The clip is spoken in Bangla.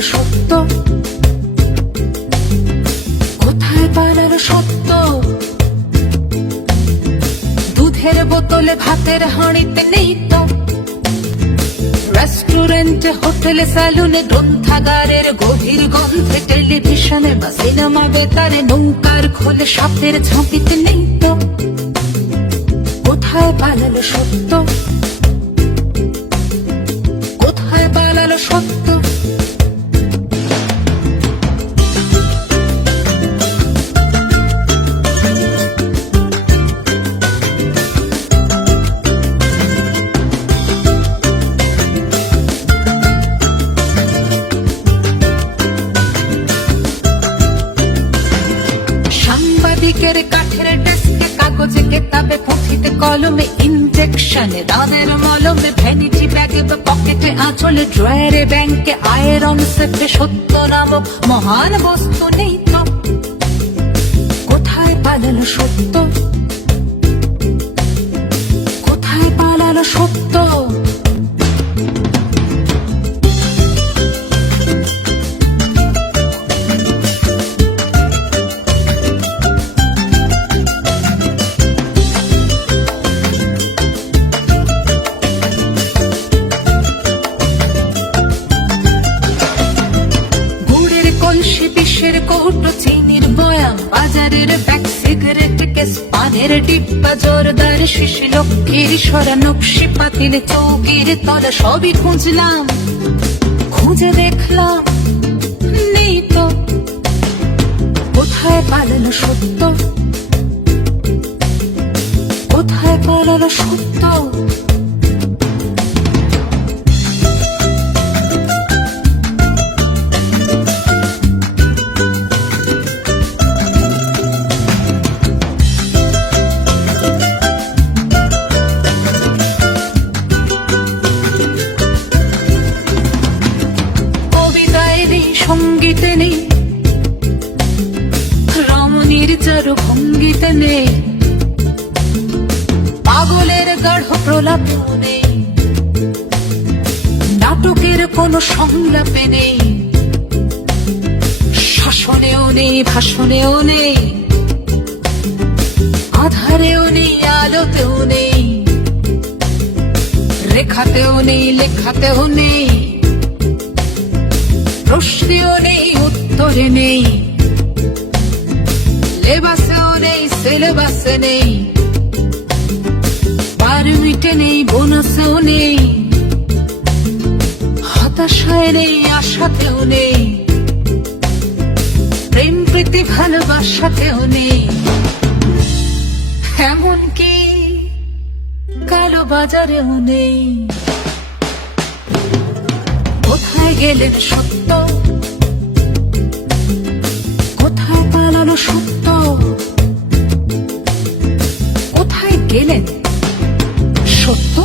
পালালো সত্য? কোথায় পালালো সত্য? দুধের বোতলে ভাতের হাঁড়িতে নেই তো, রেস্টুরেন্টে হোটেলে স্যালুনে গ্রন্থাগারের গভীর গন্ধে, টেলিভিশনে বা সিনেমা বেতারে নৌকার খোলে সাপের ঝাঁপিতে নেই তো। কোথায় পালালো সত্য? কোথায় পালালো সত্য? সাংবাদিকের কাঠের ডেস্কে, কাগজে কেতাবে, পুঁথিতে কলমে, ইনজেকশনে, দাঁতের মলমে, ভ্যানিটি ব্যাগে বা পকেটে, আঁচলে, ড্রয়ারে, ব্যাংকে, আয়রন সেফে সত্য নামক মহান বস্তু নেই তো। কোথায় পালালো সত্য? কোথায় পালালো সত্য? কলসি, বিষের কৌটো, চিনির বয়াম, বাজারের ব্যাগ, সিগারেট কেস, পানের ডিব্বা, জোরদার শিশি, লক্ষ্মীর সরা, নকশি পাতিলে, চৌকির তলা, সবই খুঁজলাম, খুঁজে দেখলাম নেই তো। কোথায় পালালো সত্য? কোথায় পালালো সত্য? সঙ্গীতে নেই, রমণীর চারু ভঙ্গিতে নেই, পাগলের গাঢ় প্রলাপেও নেই, নাটকের কোনো সংলাপে নেই, শাসনেও নেই, ভাষণেও নেই, আধারেও নেই, আলোতেও নেই, রেখাতেও নেই, লেখাতেও নেই, প্রশ্নেও নেই, উত্তরে নেই, লেবাসেও নেই, সিলেবাসে নেই, পারমিটে নেই, বোনাসেও নেই, হতাশায় নেই, আশাতেও নেই, প্রেম প্রীতি ভালোবাসাতেও নেই, এমনকি কালো বাজারেও নেই। কোথায় গেলেন সত্য? কোথায় পালালো সত্য? কোথায় গেলেন সত্য?